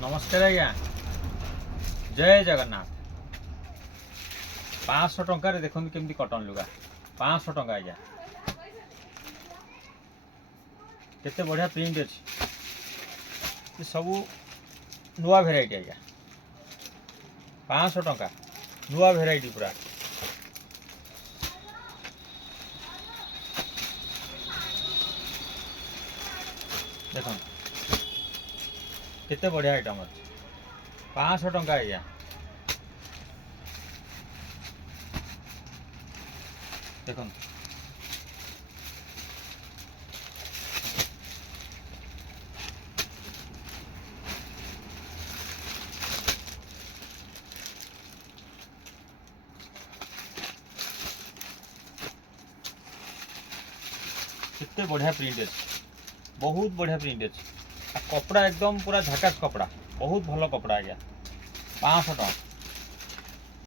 नमस्कार आज्ञा जय जगन्नाथ 500 टंका देखते केमती कटन लुगा 500 टंका आज्ञा केते बढ़िया प्रिंट अच्छी सबू नुआ भेराइटी आज्ञा 500 टंका नुआ भेराइटी पूरा देखो केते बढ़िया आइटम अच्छे 500 टंका आज्ञा देखो केते बढ़िया प्रिंट अच्छे बहुत बढ़िया प्रिंट अच्छे कपड़ा एकदम पूरा झकास कपड़ा बहुत भल कपड़ा आज्ञा 500 टंका।